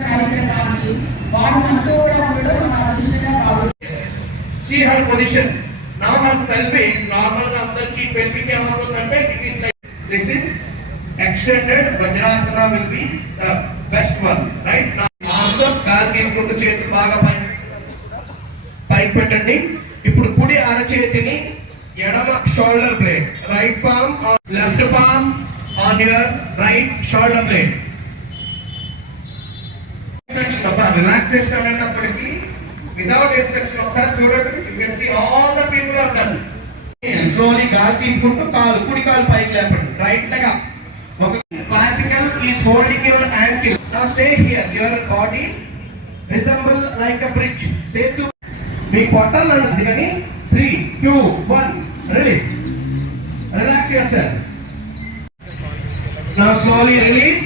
కార్యక్రమానికి వారు మనతో కూడా ఉండడం మన అదృష్టంగా భావిస్తున్నాను ఏమవుతుందంటే it is like this is extended vajrasana will be best one right right? కాలు తీసుకుంటూ చేతి బాగా పై పైకి పెట్టండి ఇప్పుడు కుడి అరచేతిని ఎడమ shoulder blade right palm left palm on your right shoulder blade relaxation అనేటప్పటికీ వితౌట్ ఎక్సెప్షన్ ఒకసారి చూడండి. You can see all the people are done slowly గాలి తీసుకుంటూ కాలు కుడి కాలు పైకి లేపండి. Right leg. ఒక classical is holding your ankle now stay here your body resemble like a bridge Setu మీ పొట్టలు అన్నది కానీ three two one release relax yourself now slowly release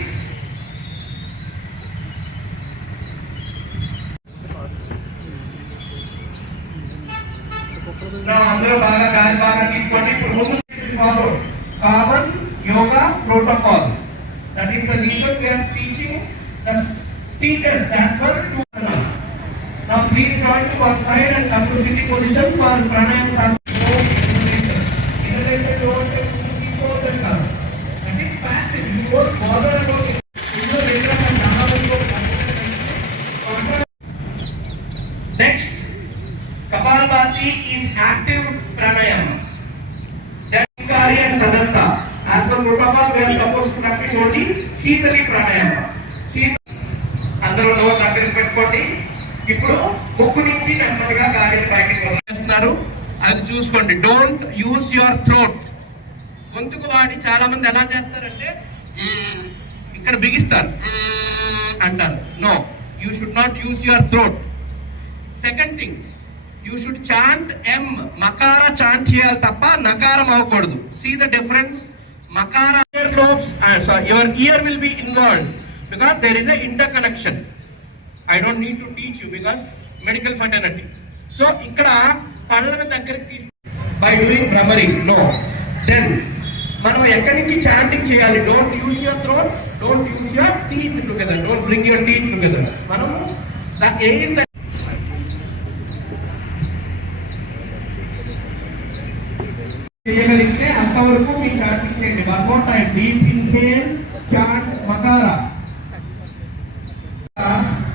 అందరూ బాగా గాలి బాగా తీసుకోండి ఇప్పుడు ముందు follow common yoga protocol that is the reason we are teaching the teachers that's for Now please join to one side and come to sitting position for pranayam protocol, we are supposed to practice only Shitali pranayama. అందరూ నో దగ్గర పెట్టుకోండి. ఇప్పుడు ముక్కు నుంచి నెమ్మదిగా గాలిని బయటికి వదిలేస్తున్నారు. అది చూసుకోండి. డోంట్ యూస్ యువర్ థ్రోట్ గొంతుకు వాడి చాలా మంది ఎలా చేస్తారంటే ఇక్కడ బిగిస్తారు. అంటారు. No you should not use your throat second thing you should chant M మకార chant చేయాలి తప్ప నకారం అవ్వకూడదు. See the difference మకార ear lobes your ear will be involved because there is a interconnection I don't need to teach you because medical fraternity so ఇక్కడ పళ్ళను దగ్గరికి తీసుకు by doing Bhramari no then మనం ఎక్కడి నుంచి చాంటింగ్ చేయాలి? Don't use your throat don't use your teeth together don't bring your teeth together మనము the air చేయగలిగితే అంతవరకు మీ ప్రాక్టీస్ చేయండి one more time deep inhale chant మకారా.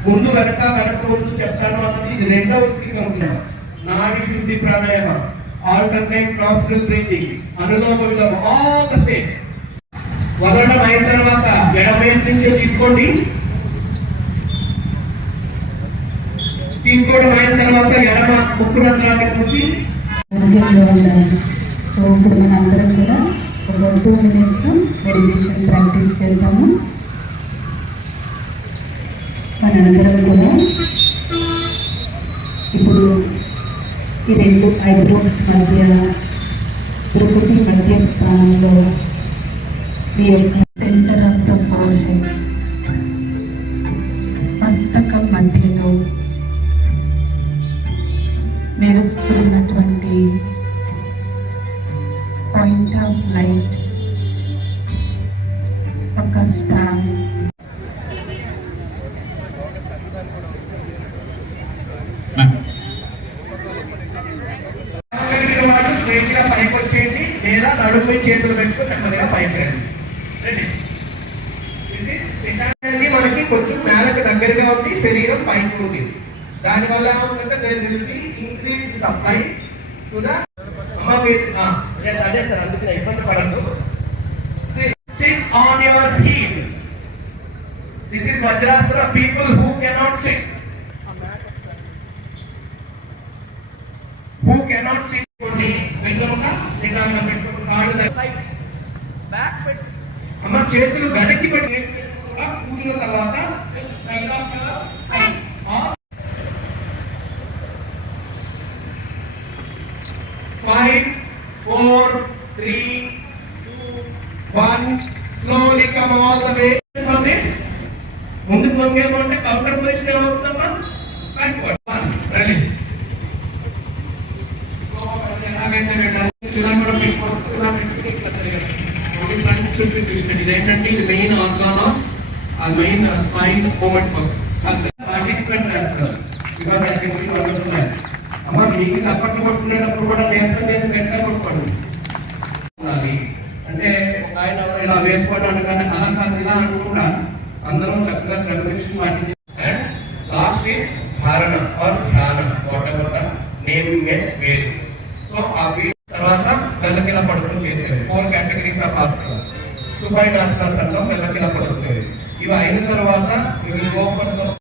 ముందు వెనక వెనక ముందు చెప్తాను అన్నది ఇది రెండవ త్రికం నాడి శుద్ధి pranayama alternate nostril breathing anulom విలోమ ఆల్ ద సేమ్ వదలడం అయిన తర్వాత ఎడమేటి నుంచే తీసుకోండి. తీసుకోవడం అయిన తర్వాత ఎడమ ముక్కు రంధ్రాన్ని మూసి సో ఇప్పుడు మన అందరం కూడా ఒక టూ మినిట్స్ మెడిటేషన్ ప్రాక్టీస్ చేద్దాము మనందరం కూడా ఇప్పుడు ఈ రెండు ఐబ్రోస్ మధ్య ప్రకృతి మధ్య స్థానంలో మీ యొక్క centre of the forehead మస్తకం మధ్యలో ఒక స్టార్ కలిగిన పైకి వచ్చేయండి లేదా చేతులు పెట్టుకుని నెమ్మదిగా పైకి రండి మనకి కొంచెం నేలకు దగ్గరగా ఉంది శరీరం పైకి ఉంది దానివల్ల ఏమవుతుందంటే దేర్ విల్ ఇంక్రీజ్ సప్లై అదే సార్ ఇబ్బంది పడద్దు sit on your heel this is vajrasana people who cannot sit who cannot sit కొన్ని వెంగముగా నిదానంగా పెట్టుకుని కాళ్ళు సైడ్స్ బ్యాక్ పెట్టి అమ్మ చేతులు వెనక్కి పెట్టి కూర్చున్న తర్వాత five four three One, slowly come all the way. from ఇట్లా తిరగాలి ఒకటి ఫ్రంట్ చుట్టూ చూసినట్టు ఇదేంటంటే ఇది మెయిన్ ఆర్గాన్ ఆ మెయిన్ స్పైన్ మూమెంట్ పార్టిసిపెంట్స్ అమ్మ మీకు చప్పట్లు కొట్టుకునేటప్పుడు కూడా నీరసం లేదు గట్టిగా కొట్టుకోండి. అంటే ఒక ఆయన ఇలా వేసుకోవడానికి కానీ అలా కాదు ఇలా అనుకుండా అందరం చక్కగా క్రమశిక్షణ పాటించి last is dharana or dhyana whatever the naming and వేరు సో ఆ వీడియో తర్వాత వెళ్ళకిలా పడుకుని చేసేది ఫోర్ కేటగిరీస్ ఆఫ్ ఆసనాలు సుపైన్ ఆసనాస్ అంటాం వెళ్ళకిలా పడుకునేది ఇవి అయిన తర్వాత ఇవి గో ఫర్